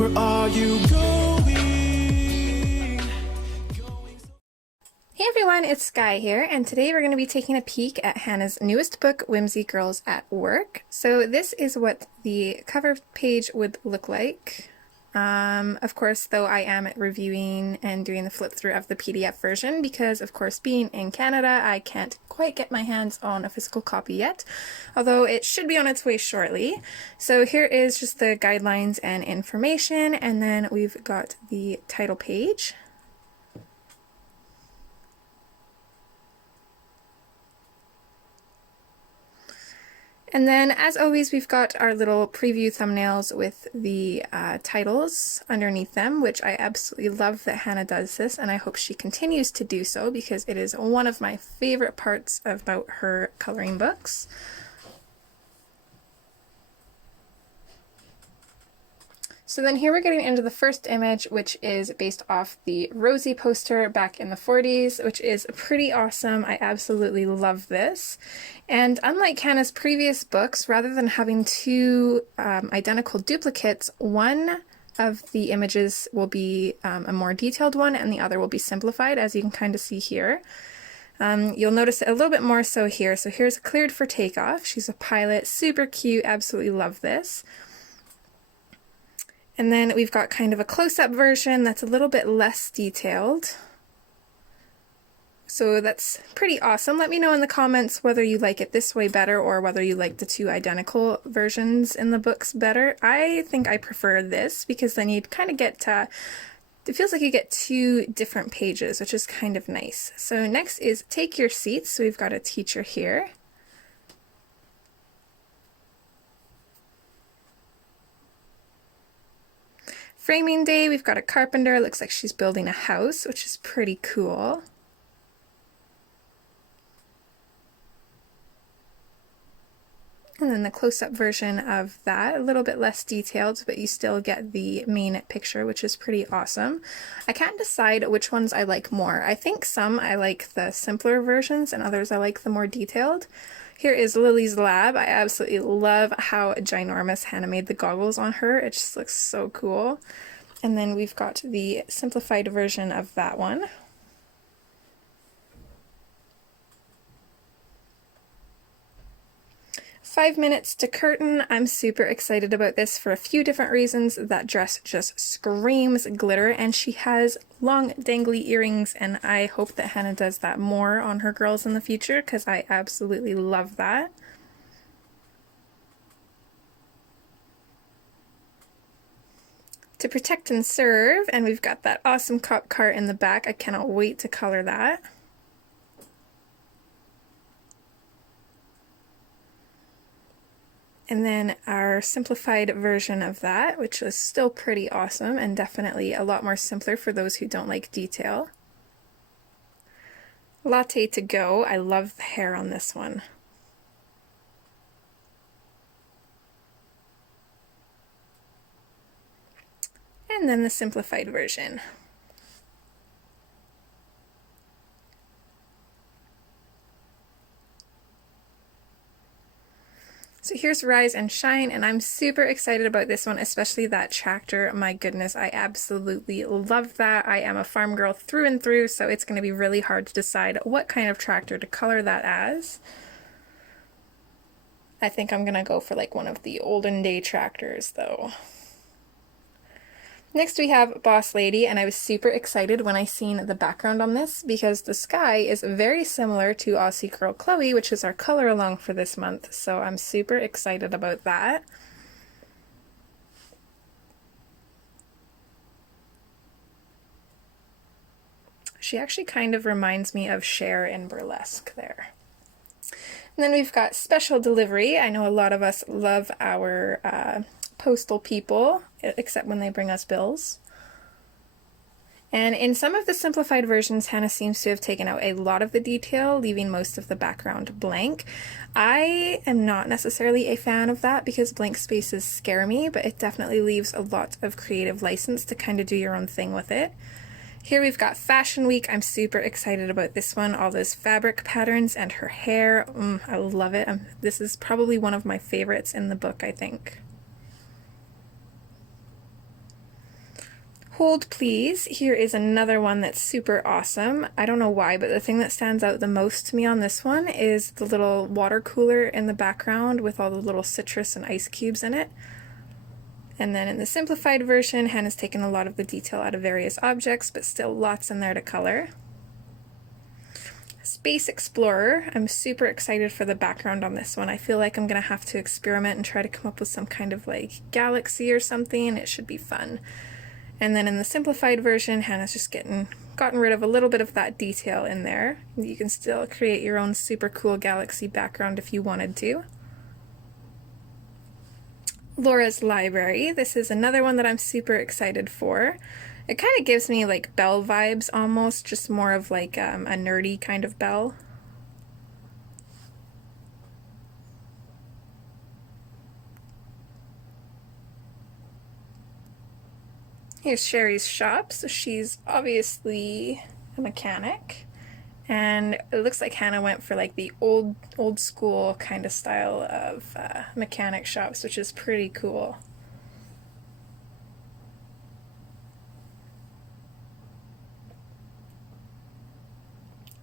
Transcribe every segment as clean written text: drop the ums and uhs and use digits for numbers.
Where are you going? Hey everyone, it's Sky here, and today we're going to be taking a peek at Hannah's newest book, Whimsy Girls at Work. So this is what the cover page would look like. Of course, though, I am reviewing and doing the flip through of the PDF version because, of course, being in Canada, I can't quite get my hands on a physical copy yet, although it should be on its way shortly. So here is just the guidelines and information, and then we've got the title page. And then, as always, we've got our little preview thumbnails with the titles underneath them, which I absolutely love that Hannah does this, and I hope she continues to do so because it is one of my favorite parts about her coloring books. So then here we're getting into the first image, which is based off the Rosie poster back in the 40s, which is pretty awesome. I absolutely love this. And unlike Hannah's previous books, rather than having two identical duplicates, one of the images will be a more detailed one and the other will be simplified, as you can kind of see here. You'll notice it a little bit more so here. So here's Cleared for Takeoff. She's a pilot, super cute, absolutely love this. And then we've got kind of a close-up version that's a little bit less detailed. So that's pretty awesome. Let me know in the comments whether you like it this way better or whether you like the two identical versions in the books better. I think I prefer this because then you'd kind of get, it feels like you get two different pages, which is kind of nice. So next is Take Your Seats. So we've got a teacher here. Framing Day, we've got a carpenter. It looks like she's building a house, which is pretty cool. And then the close-up version of that, a little bit less detailed, but you still get the main picture, which is pretty awesome. I can't decide which ones I like more. I think some I like the simpler versions and others I like the more detailed. Here is Lily's Lab. I absolutely love how ginormous Hannah made the goggles on her. It just looks so cool. And then we've got the simplified version of that one. "5 Minutes to Curtain." I'm super excited about this for a few different reasons. That dress just screams glitter, and she has long dangly earrings, and I hope that Hannah does that more on her girls in the future because I absolutely love that. To Protect and Serve, and we've got that awesome cop car in the back. I cannot wait to color that. And then our simplified version of that, which was still pretty awesome and definitely a lot more simpler for those who don't like detail. Latte to Go. I love the hair on this one. And then the simplified version. So here's Rise and Shine, and I'm super excited about this one, especially that tractor. My goodness, I absolutely love that. I am a farm girl through and through, so it's going to be really hard to decide what kind of tractor to color that as. I think I'm going to go for like one of the olden day tractors though. Next we have Boss Lady, and I was super excited when I seen the background on this because the sky is very similar to Aussie Girl Chloe, which is our color along for this month, so I'm super excited about that. She actually kind of reminds me of Cher in Burlesque there. And then we've got Special Delivery. I know a lot of us love our postal people, except when they bring us bills. And in some of the simplified versions, Hannah seems to have taken out a lot of the detail, leaving most of the background blank. I am not necessarily a fan of that because blank spaces scare me, but it definitely leaves a lot of creative license to kind of do your own thing with it. Here we've got Fashion Week. I'm super excited about this one. All those fabric patterns and her hair. I love it. This is probably one of my favorites in the book, I think. Hold please. Here is another one that's super awesome. I don't know why, but the thing that stands out the most to me on this one is the little water cooler in the background with all the little citrus and ice cubes in it. And then in the simplified version, Hannah's taken a lot of the detail out of various objects, but still lots in there to color. Space Explorer. I'm super excited for the background on this one. I feel like I'm going to have to experiment and try to come up with some kind of like galaxy or something. It should be fun. And then in the simplified version, Hannah's just gotten rid of a little bit of that detail in there. You can still create your own super cool galaxy background if you wanted to. Laura's Library. This is another one that I'm super excited for. It kind of gives me like Belle vibes almost, just more of like a nerdy kind of Belle. Here's Sherry's shop. So she's obviously a mechanic. And it looks like Hannah went for like the old school kind of style of mechanic shops, which is pretty cool.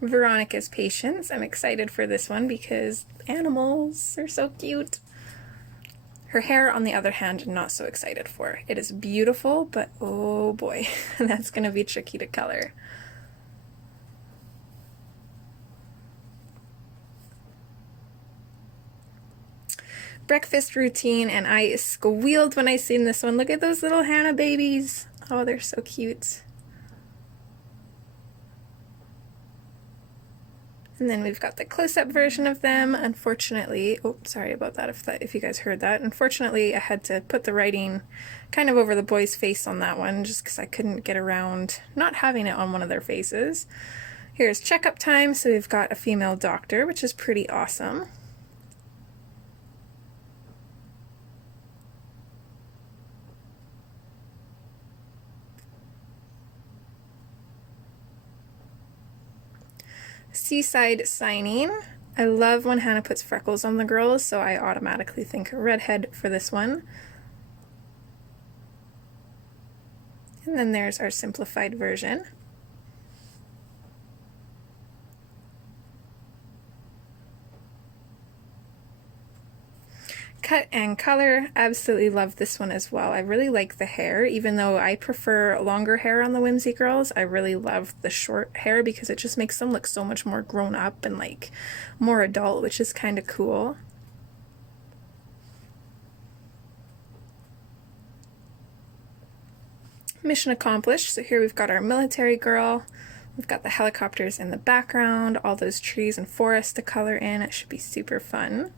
Veronica's Patience. I'm excited for this one because animals are so cute. Her hair, on the other hand, not so excited for. It is beautiful, but oh boy, that's going to be tricky to color. Breakfast routine, and I squealed when I seen this one. Look at those little Hannah babies. Oh, they're so cute. And then we've got the close-up version of them. Unfortunately, oh, sorry about that if you guys heard that. Unfortunately, I had to put the writing kind of over the boy's face on that one just because I couldn't get around not having it on one of their faces. Here's checkup time, so we've got a female doctor, which is pretty awesome. Seaside signing. I love when Hannah puts freckles on the girls, so I automatically think redhead for this one. And then there's our simplified version. Cut and color. Absolutely love this one as well. I really like the hair, even though I prefer longer hair on the Whimsy girls. I really love the short hair because it just makes them look so much more grown up and like more adult, which is kind of cool. Mission accomplished. So here we've got our military girl. We've got the helicopters in the background, all those trees and forests to color in. It should be super fun.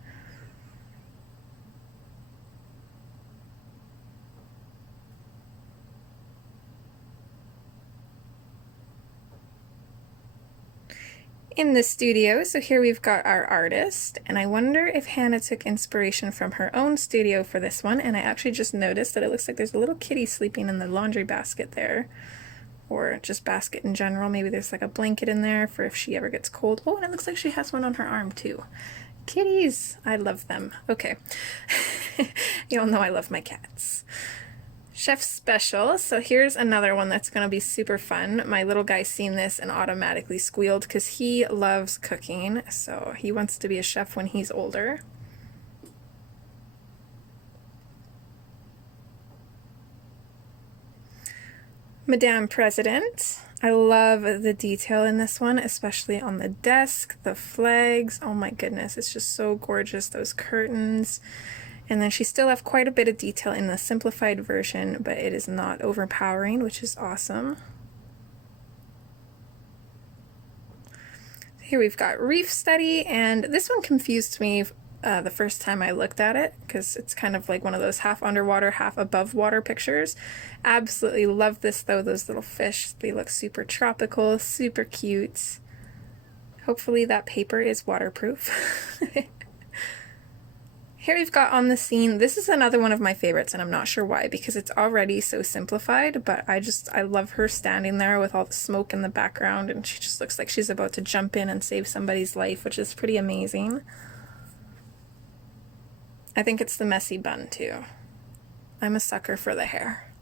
In the studio, so here we've got our artist, and I wonder if Hannah took inspiration from her own studio for this one, and I actually just noticed that it looks like there's a little kitty sleeping in the laundry basket there, or just basket in general. Maybe there's like a blanket in there for if she ever gets cold. Oh, and it looks like she has one on her arm too. Kitties! I love them. Okay. You all know I love my cats. Chef Special. So here's another one that's going to be super fun. My little guy seen this and automatically squealed because he loves cooking, so he wants to be a chef when he's older. Madame President. I love the detail in this one, especially on the desk, the flags. Oh my goodness, it's just so gorgeous, those curtains. And then she still have quite a bit of detail in the simplified version, but it is not overpowering, which is awesome. Here we've got Reef Study, and this one confused me the first time I looked at it, because it's kind of like one of those half underwater, half above water pictures. Absolutely love this though, those little fish. They look super tropical, super cute. Hopefully that paper is waterproof. Here we've got On the Scene. This is another one of my favorites, and I'm not sure why, because it's already so simplified, but I love her standing there with all the smoke in the background, and she just looks like she's about to jump in and save somebody's life, which is pretty amazing. I think it's the messy bun, too. I'm a sucker for the hair.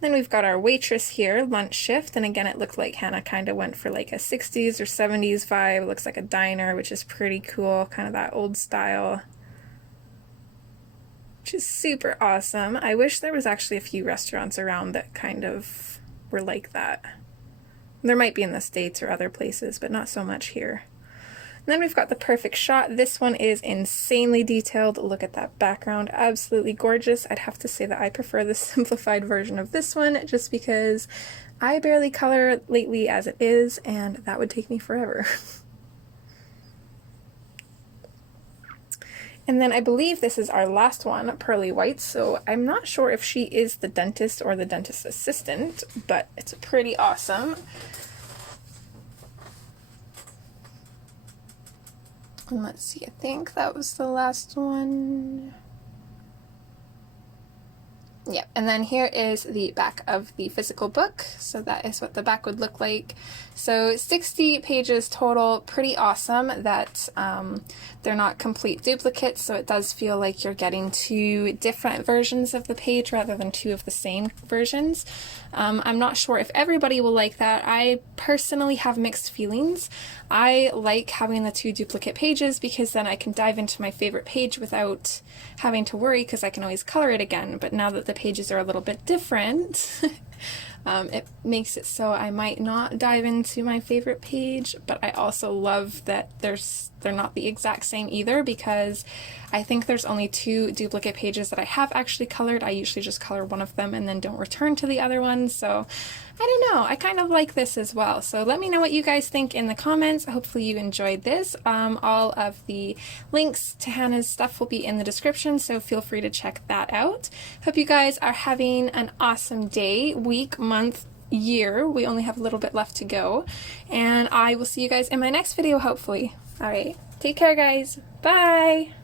Then we've got our waitress here, lunch shift, and again it looked like Hannah kind of went for like a 60s or 70s vibe. It looks like a diner, which is pretty cool, kind of that old style, which is super awesome. I wish there was actually a few restaurants around that kind of were like that. There might be in the States or other places, but not so much here. And then we've got the perfect shot. This one is insanely detailed. Look at that background, absolutely gorgeous. I'd have to say that I prefer the simplified version of this one just because I barely color lately as it is, and that would take me forever. And then I believe this is our last one, Pearly White, so I'm not sure if she is the dentist or the dentist assistant, but it's pretty awesome. And let's see, I think that was the last one. Yep, and then here is the back of the physical book. So that is what the back would look like. So 60 pages total, pretty awesome that they're not complete duplicates, so it does feel like you're getting two different versions of the page rather than two of the same versions. I'm not sure if everybody will like that. I personally have mixed feelings. I like having the two duplicate pages because then I can dive into my favorite page without having to worry because I can always color it again. But now that the pages are a little bit different, it makes it so I might not dive into my favorite page, but I also love that they're not the exact same either, because I think there's only two duplicate pages that I have actually colored. I usually just color one of them and then don't return to the other one, so I don't know, I kind of like this as well. So let me know what you guys think in the comments. Hopefully you enjoyed this. All of the links to Hannah's stuff will be in the description, so feel free to check that out. Hope you guys are having an awesome day, week, month, year. We only have a little bit left to go, and I will see you guys in my next video, hopefully. Alright, take care guys. Bye!